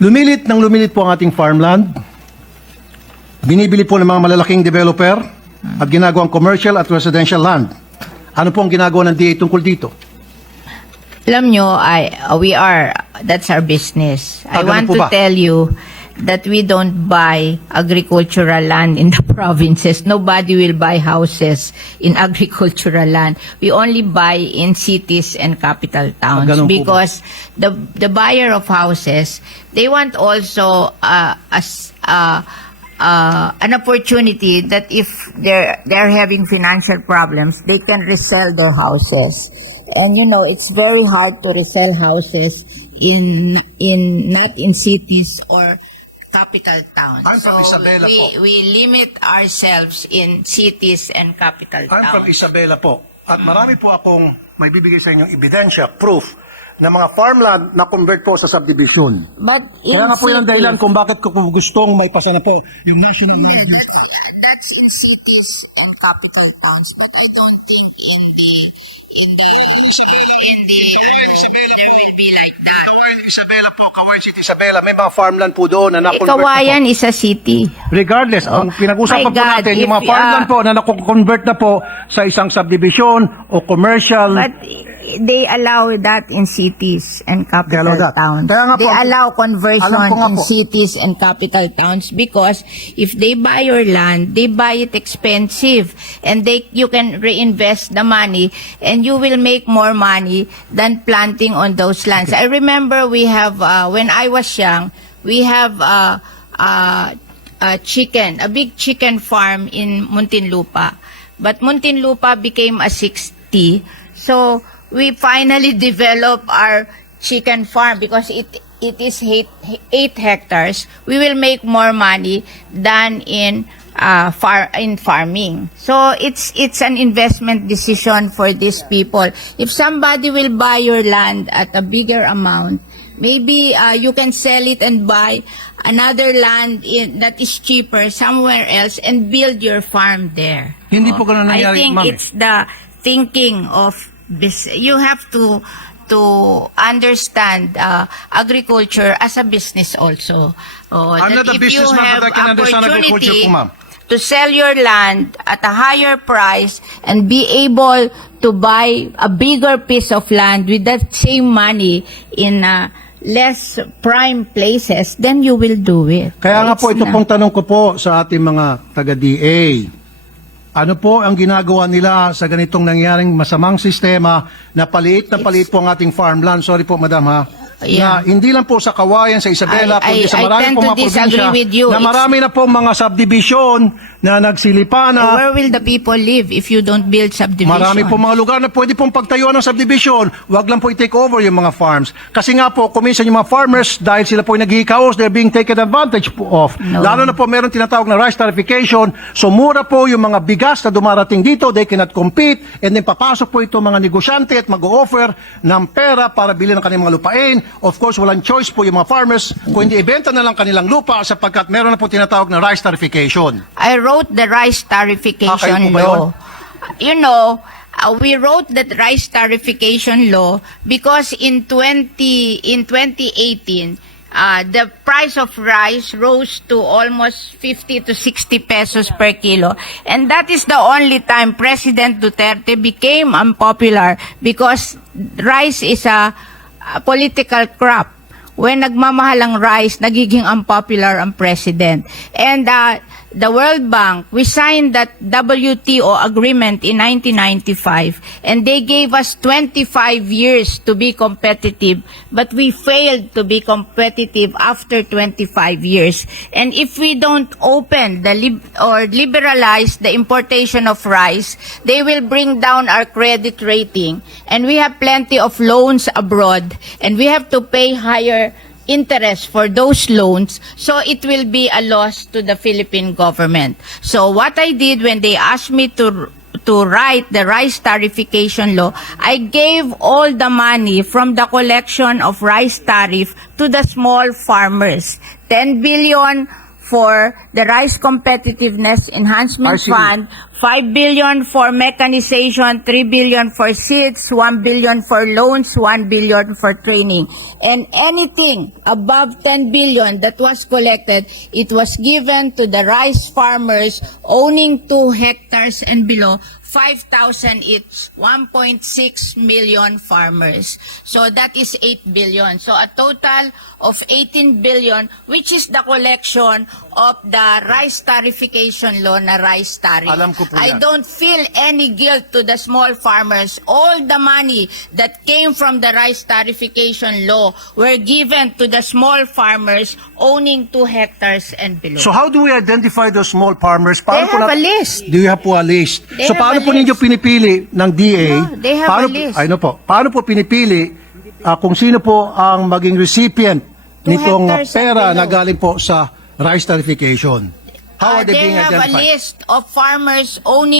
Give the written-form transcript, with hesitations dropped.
Lumilit ng lumilit po ang ating farmland. Binibili po ng mga malalaking developer at ginagawang commercial at residential land. Ano po ang ginagawa ng DA tungkol dito? Alam nyo, that's our business. I ganun want po to ba? tell you that we don't buy agricultural land in the provinces. Nobody will buy houses in agricultural land. We only buy in cities and capital towns ganun po ba? because the buyer of houses, they want also an opportunity that if they're having financial problems, they can resell their houses. And you know, it's very hard to resell houses not in cities or capital towns. I'm from Isabela po. we limit ourselves in cities and capital I'm from towns. Isabela po. At marami po akong may bibigay sa inyong ebidensya, proof, na mga farmland na convert po sa subdivision. But in Kaya nga po yung cities- dahilan kung bakit ko po gustong may pasa na po yung national That's in cities and capital towns, but I don't think in the there will be like that. Kawayan Isabela po, Kawayan City Isabela, may mga farmland po doon na na-convert Kawayan na po. is a city. Regardless, ang pinag-usapan My po God, natin, yung mga if, farmland po na na-convert na po sa isang subdivision o commercial. But they allow that in cities and capital They allow that. towns. Kaya nga po, They allow conversion alam ko nga in po. cities and capital towns because if they buy your land, they buy it expensive and you can reinvest the money and you will make more money than planting on those lands. I remember we have, when I was young, we have a big chicken farm in Muntinlupa. But Muntinlupa became a 60. So we finally developed our chicken farm because it is 8 hectares. We will make more money than in farming. So it's an investment decision for these people. If somebody will buy your land at a bigger amount, maybe you can sell it and buy another land that is cheaper somewhere else and build your farm there. Hindi po ganun nangyari, I think ma'am. it's the thinking of this. You have to understand agriculture as a business also. I'm That not a if businessman, you have but I can understand agriculture opportunity po, ma'am. to sell your land at a higher price and be able to buy a bigger piece of land with that same money in less prime places, then you will do it. Kaya nga po, It's ito na- pong tanong ko po sa ating mga taga-DA. Ano po ang ginagawa nila sa ganitong nangyaring masamang sistema na paliit po ang ating farmland? Sorry po, madam ha. Yeah. Na hindi lang po sa Kawayan, sa Isabela, kundi sa I marami tend pong to mga probinsya disagree with you. na marami na po mga subdivision na nagsilipa na. Where will the people live if you don't build subdivision? Marami po mga lugar na pwede pong pagtayuan ng subdivision. Huwag lang po i-take over yung mga farms. Kasi nga po, kuminsan yung mga farmers, dahil sila po naghihikaos, they're being taken advantage po of. No. Lalo na po meron tinatawag na rice tarification. So mura po yung mga bigas na dumarating dito, they cannot compete. And then papasok po ito mga negosyante at mag-o-offer ng pera para bilhin ng kanilang mga lupain. Of course, walang choice po yung mga farmers kung hindi ibenta na lang kanilang lupa sapagkat meron na po tinatawag na rice tarification. I wrote the rice tarification kayo po ba law. You know, we wrote that rice tarification law because in 2018, the price of rice rose to almost 50 to 60 pesos per kilo. And that is the only time President Duterte became unpopular because rice is a political crop. When nagmamahal ang rice, nagiging unpopular ang president. And the World Bank, we signed that WTO agreement in 1995, and they gave us 25 years to be competitive, but we failed to be competitive after 25 years. And if we don't open or liberalize the importation of rice, they will bring down our credit rating, and we have plenty of loans abroad, and we have to pay higher interest for those loans, so it will be a loss to the Philippine government. So what I did when they asked me to write the rice tarification law, I gave all the money from the collection of rice tariff to the small farmers. 10 billion for the Rice Competitiveness Enhancement RCE. Fund, 5 billion for mechanization, 3 billion for seeds, 1 billion for loans, 1 billion for training. And anything above 10 billion that was collected, it was given to the rice farmers owning 2 hectares and below, 5,000 each, 1.6 million farmers. So that is 8 billion. So a total of 18 billion, which is the collection of the rice tarification law na rice tariff. Alam ko po I yan. don't feel any guilt to the small farmers. All the money that came from the rice tarification law were given to the small farmers owning 2 hectares and below. So how do we identify those small farmers? They have a list. Do you have po a list? They So have paano a po ninyo list. pinipili ng DA? No, they have paano, a list. Ano po? Paano po pinipili kung sino po ang maging recipient 2 nitong hectares and pera below. na galing po sa rice tarification? How are they being They have a identified? list of farmers owning